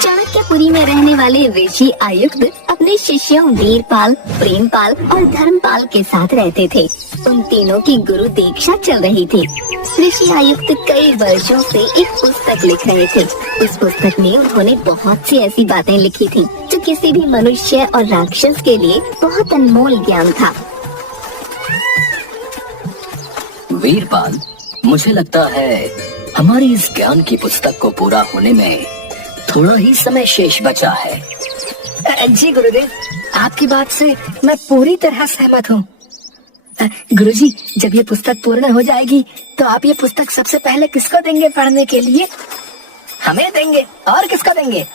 चाणक्यपुरी में रहने वाले ऋषि आयुक्त अपने शिष्यों वीरपाल, प्रेमपाल और धर्मपाल के साथ रहते थे। उन तीनों की गुरु दीक्षा चल रही थी। ऋषि आयुक्त कई वर्षों से एक पुस्तक लिख रहे थे। उस पुस्तक में उन्होंने बहुत सी ऐसी बातें लिखी थी जो किसी भी मनुष्य और राक्षस के लिए बहुत अनमोल ज्ञान था। वीरपाल, मुझे लगता है हमारी इस ज्ञान की पुस्तक को पूरा होने में थोड़ा ही समय शेष बचा है। जी गुरुदेव, आपकी बात से मैं पूरी तरह सहमत हूँ। गुरुजी, जब ये पुस्तक पूर्ण हो जाएगी तो आप ये पुस्तक सबसे पहले किसको देंगे पढ़ने के लिए? हमें देंगे, और किसको देंगे?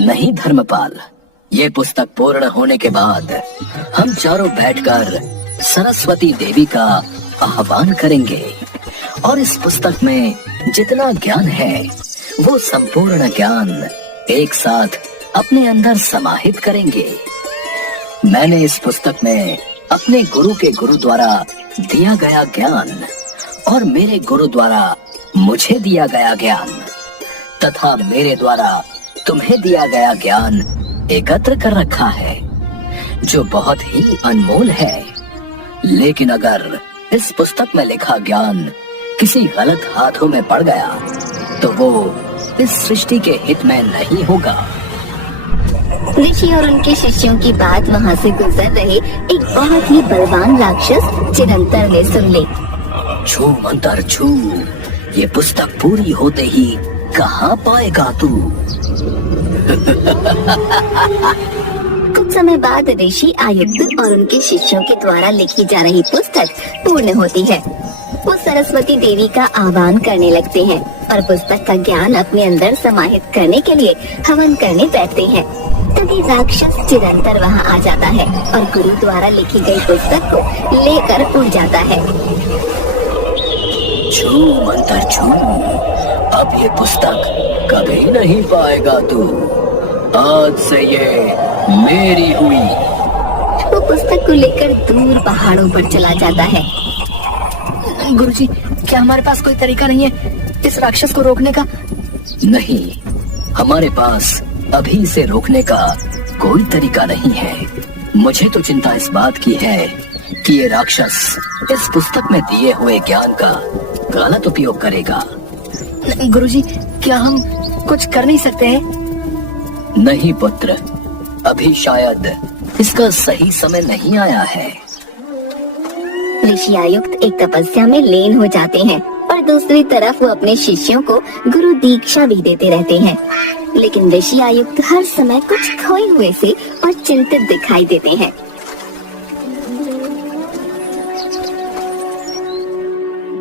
नहीं धर्मपाल, ये पुस्तक पूर्ण होने के बाद हम चारों बैठकर सरस्वती देवी का आह्वान करेंगे और इस पुस्तक में जितना ज्ञान है वो संपूर्ण ज्ञान एक साथ अपने अंदर समाहित करेंगे। मैंने इस पुस्तक में अपने गुरु के गुरु द्वारा दिया गया ज्ञान और मेरे गुरु द्वारा मुझे दिया गया ज्ञान तथा मेरे द्वारा तुम्हें दिया गया ज्ञान एकत्र कर रखा है, जो बहुत ही अनमोल है। लेकिन अगर इस पुस्तक में लिखा ज्ञान किसी गलत हाथों में पड़ गया तो वो इस सृष्टि के हित में नहीं होगा। ऋषि और उनके शिष्यों की बात वहाँ से गुजर रहे एक बहुत ही बलवान राक्षस चिरंतर ने सुन ली। छू मंतर छू, ये पुस्तक पूरी होते ही कहाँ पाएगा तू? कुछ समय बाद ऋषि आयुक्त और उनके शिष्यों के द्वारा लिखी जा रही पुस्तक पूर्ण होती है। वो सरस्वती देवी का आह्वान करने लगते हैं और पुस्तक का ज्ञान अपने अंदर समाहित करने के लिए हवन करने बैठते हैं। तभी राक्षस चिरंतर वहाँ आ जाता है और गुरु द्वारा लिखी गई पुस्तक को लेकर उड़ जाता है। छू मंतर छू, अब ये पुस्तक कभी नहीं पाएगा तू। आज से ये मेरी हुई। वो पुस्तक को लेकर दूर पहाड़ों पर चला जाता है। गुरुजी, क्या हमारे पास कोई तरीका नहीं है इस राक्षस को रोकने का? नहीं, हमारे पास अभी इसे रोकने का कोई तरीका नहीं है। मुझे तो चिंता इस बात की है कि ये राक्षस इस पुस्तक में दिए हुए ज्ञान का गलत उपयोग करेगा। गुरुजी, क्या हम कुछ कर नहीं सकते हैं? नहीं पुत्र, अभी शायद इसका सही समय नहीं आया है। ऋषि आयुक्त एक तपस्या में लीन हो जाते हैं और दूसरी तरफ वो अपने शिष्यों को गुरु दीक्षा भी देते रहते हैं। लेकिन ऋषि आयुक्त हर समय कुछ खोए हुए से और चिंतित दिखाई देते हैं।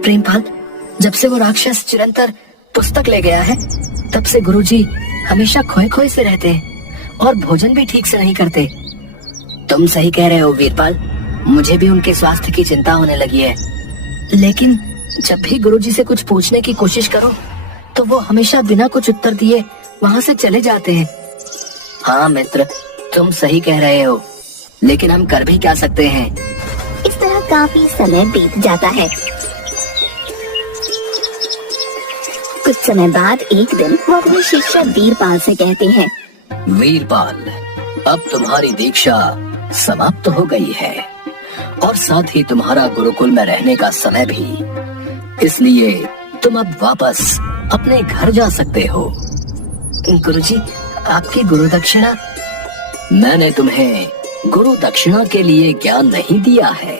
प्रेमपाल, जब से वो राक्षस चिरंतर पुस्तक ले गया है तब से गुरुजी हमेशा खोए खोए से रहते हैं और भोजन भी ठीक से नहीं करते। तुम सही कह रहे हो वीरपाल, मुझे भी उनके स्वास्थ्य की चिंता होने लगी है। लेकिन जब भी गुरुजी से कुछ पूछने की कोशिश करो तो वो हमेशा बिना कुछ उत्तर दिए वहाँ से चले जाते हैं। हाँ मित्र, तुम सही कह रहे हो, लेकिन हम कर भी क्या सकते हैं? इस तरह काफी समय बीत जाता है। कुछ समय बाद एक दिन वो अपने शिष्य वीरपाल से कहते हैं, वीरपाल, अब तुम्हारी दीक्षा समाप्त हो गई है और साथ ही तुम्हारा गुरुकुल में रहने का समय भी, इसलिए तुम अब वापस अपने घर जा सकते हो। गुरुजी, आपकी गुरु दक्षिणा? मैंने तुम्हें गुरु दक्षिणा के लिए ज्ञान नहीं दिया है,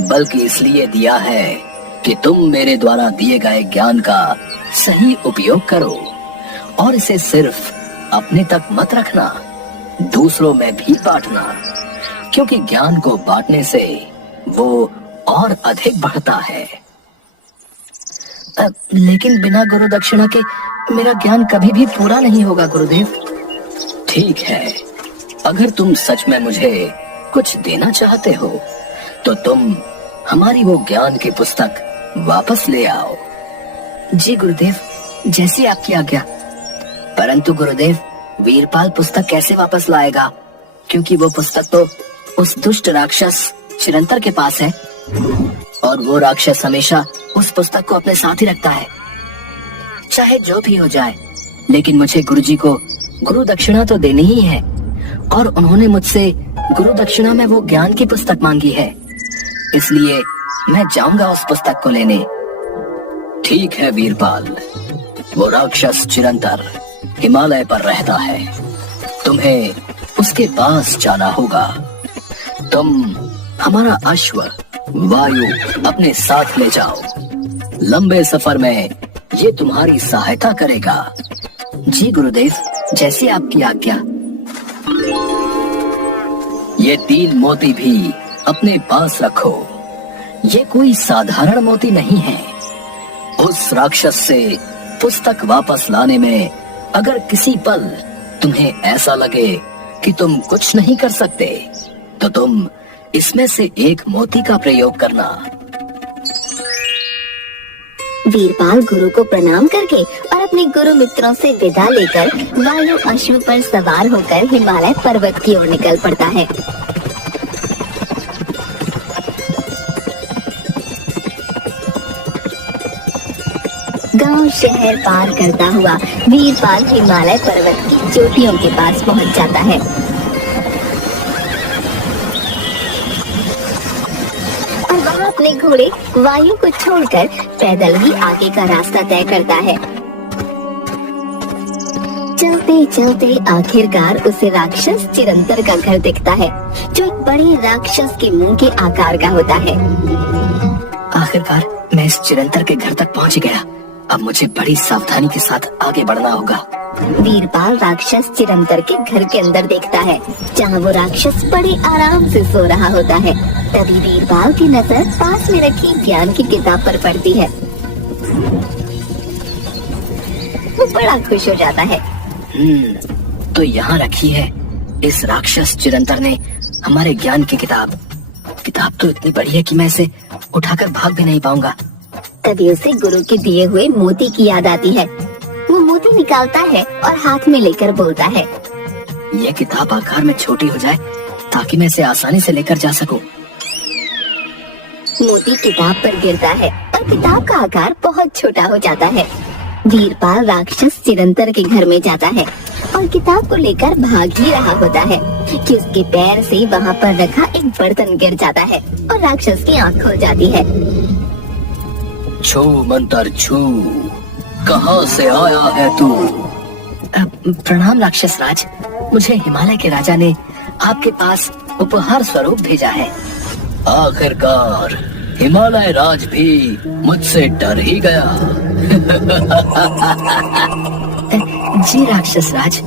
बल्कि इसलिए दिया है कि तुम मेरे द्वारा दिए गए ज्ञान का सही उपयोग करो और इसे सिर्फ अपने तक मत रखना, दूसरों में भी बांटना, क्योंकि ज्ञान को बांटने से वो और अधिक बढ़ता है। लेकिन बिना गुरु दक्षिणा के मेरा ज्ञान कभी भी पूरा नहीं होगा गुरुदेव। ठीक है, अगर तुम सच में मुझे कुछ देना चाहते हो तो तुम हमारी वो ज्ञान की पुस्तक वापस ले आओ। जी गुरुदेव, जैसी आपकी आज्ञा। परंतु गुरुदेव, वीरपाल पुस्तक कैसे वापस लाएगा? क्योंकि वो पुस्तक तो उस दुष्ट राक्षस चिरंतर के पास है और वो राक्षस हमेशा उस पुस्तक को अपने साथ ही रखता है। चाहे जो भी हो जाए, लेकिन मुझे गुरुजी को गुरु दक्षिणा तो देनी ही है, और उन्होंने मुझसे गुरु दक्षिणा में वो ज्ञान की पुस्तक मांगी है, इसलिए मैं जाऊंगा उस पुस्तक को लेने। ठीक है वीरपाल, वो राक्षस चिरंतर हिमालय पर रहता है, तुम्हें उसके पास जाना होगा। तुम हमारा अश्व वायु अपने साथ ले जाओ, लंबे सफर में ये तुम्हारी सहायता करेगा। जी गुरुदेव, जैसी आपकी आज्ञा। ये 3 मोती भी अपने पास रखो, ये कोई साधारण मोती नहीं है। उस राक्षस से पुस्तक वापस लाने में अगर किसी पल तुम्हें ऐसा लगे कि तुम कुछ नहीं कर सकते, तो तुम इसमें से एक मोती का प्रयोग करना। वीरपाल गुरु को प्रणाम करके और अपने गुरु मित्रों से विदा लेकर वायु अश्व पर सवार होकर हिमालय पर्वत की ओर निकल पड़ता है। गांव शहर पार करता हुआ वीरपाल हिमालय पर्वत की चोटियों के पास पहुंच जाता है। और वहां अपने घोड़े वायु को छोड़कर पैदल ही आगे का रास्ता तय करता है। चलते चलते आखिरकार उसे राक्षस चिरंतर का घर दिखता है, जो एक बड़े राक्षस के मुंह के आकार का होता है। आखिरकार मैं इस चिरंतर के घर तक पहुंच गया। अब मुझे बड़ी सावधानी के साथ आगे बढ़ना होगा। वीरपाल राक्षस चिरंतर के घर के अंदर देखता है, जहाँ वो राक्षस बड़े आराम से सो रहा होता है। तभी वीरपाल की नजर पास में रखी ज्ञान की किताब पर पड़ती है। वो बड़ा खुश हो जाता है। तो यहाँ रखी है इस राक्षस चिरंतर ने हमारे ज्ञान की किताब। किताब तो इतनी बड़ी है कि मैं इसे उठाकर भाग भी नहीं पाऊंगा। तभी उसे गुरु के दिए हुए मोती की याद आती है। वो मोती निकालता है और हाथ में लेकर बोलता है, ये किताब आकार में छोटी हो जाए ताकि मैं इसे आसानी से लेकर जा सकूं। मोती किताब पर गिरता है और किताब का आकार बहुत छोटा हो जाता है। वीरपाल राक्षस चिरंतर के घर में जाता है और किताब को लेकर भाग ही रहा होता है कि उसके पैर से वहाँ पर रखा एक बर्तन गिर जाता है और राक्षस की आँख खुल जाती है। छू मंतर छू, कहाँ से आया है तू? प्रणाम राक्षस राज, मुझे हिमालय के राजा ने आपके पास उपहार स्वरूप भेजा है। आखिरकार हिमालय राज भी मुझसे डर ही गया। जी राक्षस राज,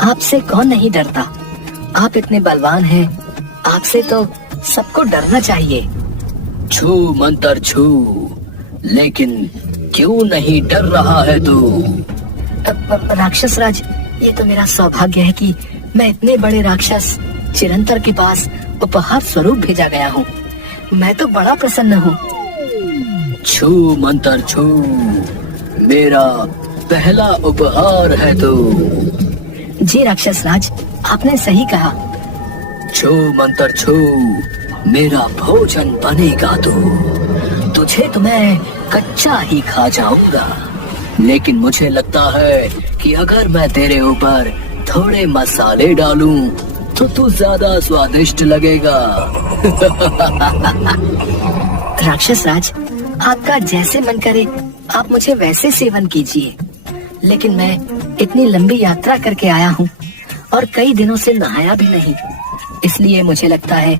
आपसे कौन नहीं डरता। आप इतने बलवान हैं, आपसे तो सबको डरना चाहिए। छू मंतर छू, लेकिन क्यों नहीं डर रहा है तू? राक्षस राज, ये तो मेरा सौभाग्य है कि मैं इतने बड़े राक्षस चिरंतर के पास उपहार स्वरूप भेजा गया हूँ। मैं तो बड़ा प्रसन्न हूँ। छू मंतर छू, मेरा पहला उपहार है तू। जी राक्षस राज, आपने सही कहा। छू मंतर छू, मेरा भोजन बनेगा तू। तुझे तो मैं कच्चा ही खा जाऊंगा, लेकिन मुझे लगता है कि अगर मैं तेरे ऊपर थोड़े मसाले डालूं तो तू ज्यादा स्वादिष्ट लगेगा। राक्षस राज, आपका जैसे मन करे आप मुझे वैसे सेवन कीजिए, लेकिन मैं इतनी लंबी यात्रा करके आया हूँ और कई दिनों से नहाया भी नहीं, इसलिए मुझे लगता है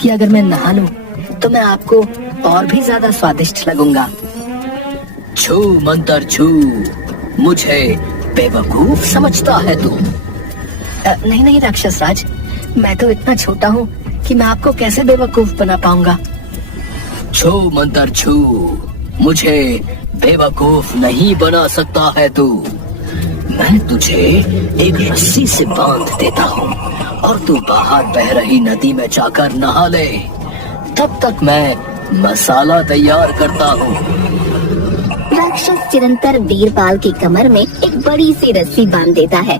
कि अगर मैं नहा लूं तो मैं आपको और भी ज्यादा स्वादिष्ट लगूंगा। छू मंतर छू, मुझे बेवकूफ समझता है तू? नहीं नहीं राक्षस राज, मैं तो इतना छोटा हूँ कि मैं आपको कैसे बेवकूफ बना पाऊंगा। छू मंतर छू, मुझे बेवकूफ नहीं बना सकता है तू। मैं तुझे एक रस्सी से बांध देता हूँ और तू बाहर बह रही नदी में जाकर नहा ले। तब तक मैं मसाला तैयार करता हूँ। राक्षस चिरंतर वीरपाल की कमर में एक बड़ी सी रस्सी बांध देता है।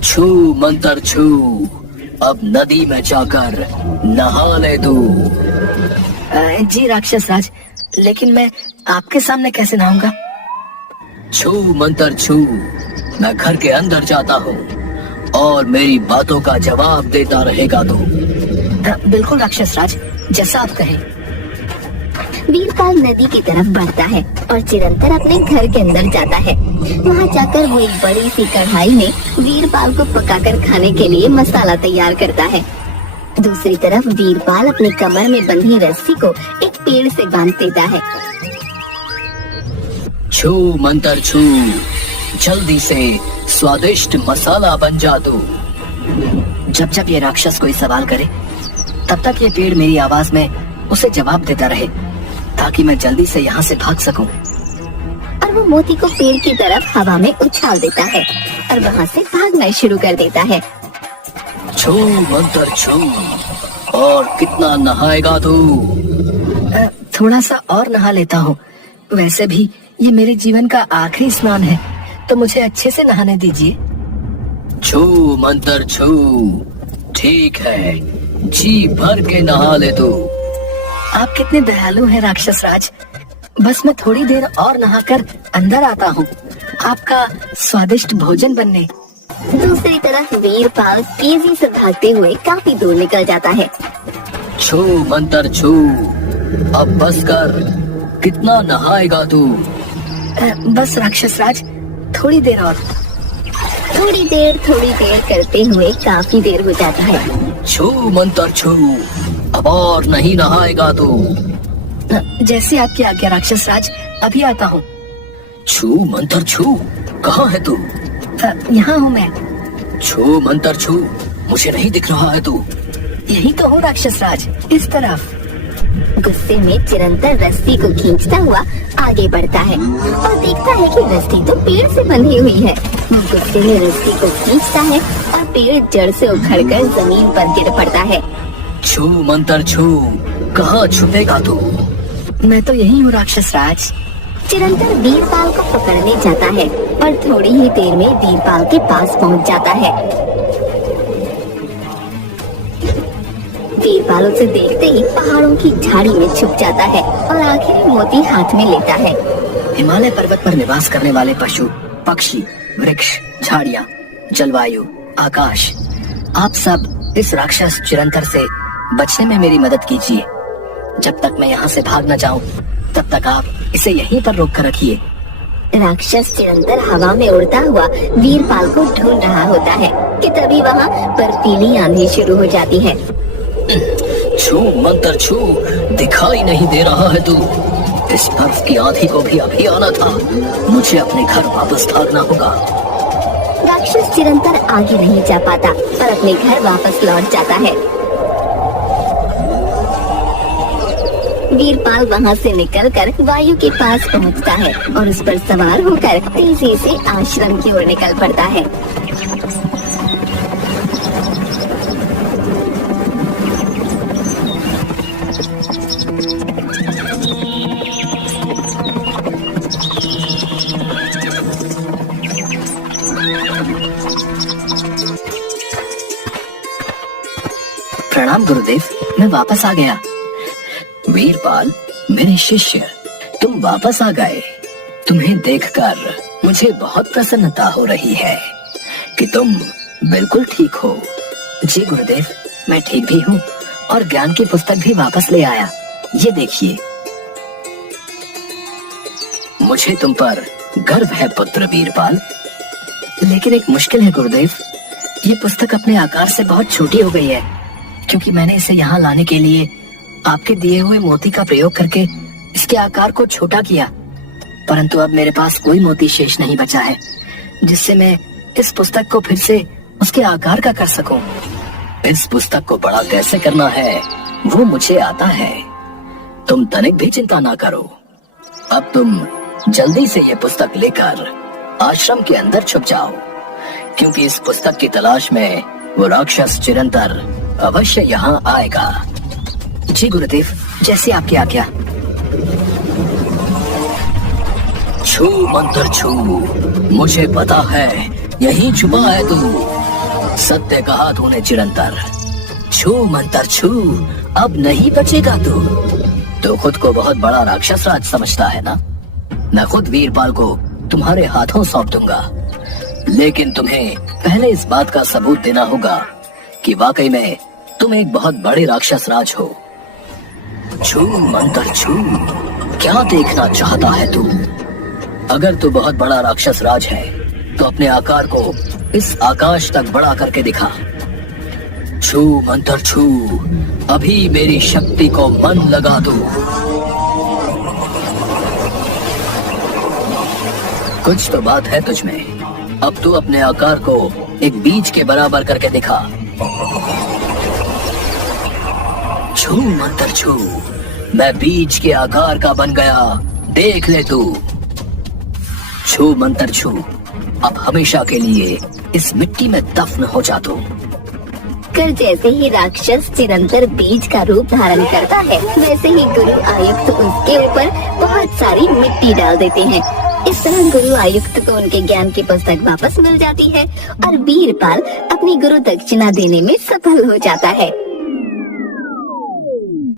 छू मंतर छू, अब नदी में जाकर नहा ले तू। जी राक्षस राज, लेकिन मैं आपके सामने कैसे नहाऊंगा? छू मंत्र छू, मैं घर के अंदर जाता हूँ और मेरी बातों का जवाब देता रहेगा तू। बिल्कुल राक्षस राज, जैसा आप कहें। वीरपाल नदी की तरफ बढ़ता है और चिरंतर अपने घर के अंदर जाता है। वहाँ जाकर वो एक बड़ी सी कढ़ाई में वीरपाल को पकाकर खाने के लिए मसाला तैयार करता है। दूसरी तरफ वीरपाल अपनी कमर में बंधी रस्सी को एक पेड़ से बांध देता है। छू मंत्र छू, जल्दी से स्वादिष्ट मसाला बन जा तू। जब जब ये राक्षस कोई सवाल करे, तब तक ये पेड़ मेरी आवाज में उसे जवाब देता रहे, ताकि मैं जल्दी से यहाँ से भाग सकूं। और वो मोती को पेड़ की तरफ हवा में उछाल देता है और वहाँ से भागना शुरू कर देता है। छू मंत्र छू, और कितना नहाएगा तू? थोड़ा सा और नहा लेता हूँ। वैसे भी ये मेरे जीवन का आखिरी स्नान है, तो मुझे अच्छे से नहाने दीजिए। छू मंत्र छू, ठीक है, जी भर के नहा ले तू। आप कितने दयालु हैं राक्षस राज। बस मैं थोड़ी देर और नहाकर अंदर आता हूँ, आपका स्वादिष्ट भोजन बनने। दूसरी तरफ वीरपाल तेजी से भागते हुए काफी दूर निकल जाता है। छू मंत्र छू, अब बस कर, कितना नहाएगा तू? बस राक्षस राज, थोड़ी देर और। थोड़ी देर करते हुए काफी देर हो जाता है। छू मंत्र छू, अब और नहीं नहाएगा तू? जैसे आपकी आज्ञा राक्षस राज, अभी आता हूँ। छू मंत्र छू, कहाँ है तू? यहाँ हूँ मैं। छू मंत्र छू, मुझे नहीं दिख रहा है तू। यही तो हूँ राक्षस राज, इस तरफ। गुस्से में चिरंतर रस्सी को खींचता हुआ आगे बढ़ता है और देखता है कि रस्सी तो पेड़ से बंधी हुई है। वो गुस्से में रस्सी को खींचता है और पेड़ जड़ से उखड़कर जमीन पर गिर पड़ता है। छू मंत्र छू, कहाँ छुपेगा तू? मैं तो यही हूँ राक्षस राज। चिरंतर वीरपाल को पकड़ने जाता है और थोड़ी ही देर में वीरपाल के पास पहुँच जाता है। वीरपाल उसे देखते ही पहाड़ों की झाड़ी में छुप जाता है और आखिर मोती हाथ में लेता है। हिमालय पर्वत पर निवास करने वाले पशु, पक्षी, वृक्ष, झाड़ियाँ, जलवायु, आकाश, आप सब इस राक्षस चिरंतर से बचने में मेरी मदद कीजिए। जब तक मैं यहाँ से भाग न जाऊँ, तब तक आप इसे यहीं पर रोक कर रखिए। राक्षस चिरंतर हवा में उड़ता हुआ वीरपाल को ढूंढ रहा होता है कि तभी वहाँ बर्फीली आंधी शुरू हो जाती है। छू मंत्र छू, दिखाई नहीं दे रहा है तू? इस बर्फ की आंधी को भी अभी आना था। मुझे अपने घर वापस भागना होगा। राक्षस चिरंतर आगे नहीं जा पाता और अपने घर वापस लौट जाता है। वीरपाल वहाँ से निकलकर वायु के पास पहुँचता है और उस पर सवार होकर तेजी से आश्रम की ओर निकल पड़ता है। प्रणाम गुरुदेव, मैं वापस आ गया। वीरपाल, मेरे शिष्य, तुम वापस आ गए। तुम्हें देखकर मुझे बहुत प्रसन्नता हो रही है कि तुम बिल्कुल ठीक हो। जी गुरुदेव, मैं ठीक भी हूँ और ज्ञान की पुस्तक भी वापस ले आया। ये देखिए। मुझे तुम पर गर्व है पुत्र वीरपाल। लेकिन एक मुश्किल है गुरुदेव, ये पुस्तक अपने आकार से बहुत छोटी हो गई है, क्योंकि मैंने इसे यहाँ लाने के लिए आपके दिए हुए मोती का प्रयोग करके इसके आकार को छोटा किया। परंतु अब मेरे पास कोई मोती शेष नहीं बचा है जिससे मैं इस पुस्तक को फिर से उसके आकार का कर सकूं। इस पुस्तक को बड़ा कैसे करना है वो मुझे आता है, तुम तनिक भी चिंता ना करो। अब तुम जल्दी से ये पुस्तक लेकर आश्रम के अंदर छुप जाओ, क्योंकि इस पुस्तक की तलाश में वो राक्षस चिरंतर अवश्य यहाँ आएगा। जी गुरुदेव, जैसे आपकी आज्ञा। छू मंत्र छू, मुझे पता है यहीं छुपा है तू। सत्य कहा तूने चिरंतर। छू मंतर छू, अब नहीं बचेगा तू। तो खुद को बहुत बड़ा राक्षस राज समझता है ना? मैं खुद वीरपाल को तुम्हारे हाथों सौंप दूंगा, लेकिन तुम्हें पहले इस बात का सबूत देना होगा कि वाकई में तुम एक बहुत बड़े राक्षस राज हो। छू मंतर छू, क्या देखना चाहता है तू? अगर तू बहुत बड़ा राक्षस राज है तो अपने आकार को इस आकाश तक बड़ा करके दिखा। छू मंतर छू, अभी मेरी शक्ति को मन लगा दो। कुछ तो बात है तुझमें। अब तू अपने आकार को एक बीज के बराबर करके दिखा। छू मंतर छू, मैं बीज के आकार का बन गया, देख ले तू। छू मंतर छू, अब हमेशा के लिए इस मिट्टी में दफन हो जा तू। कर जैसे ही राक्षस चिरंतर बीज का रूप धारण करता है, वैसे ही गुरु आयुक्त उसके ऊपर बहुत सारी मिट्टी डाल देते हैं। इस तरह गुरु आयुक्त को उनके ज्ञान की पुस्तक वापस मिल जाती है और वीरपाल अपनी गुरु दक्षिणा देने में सफल हो जाता है।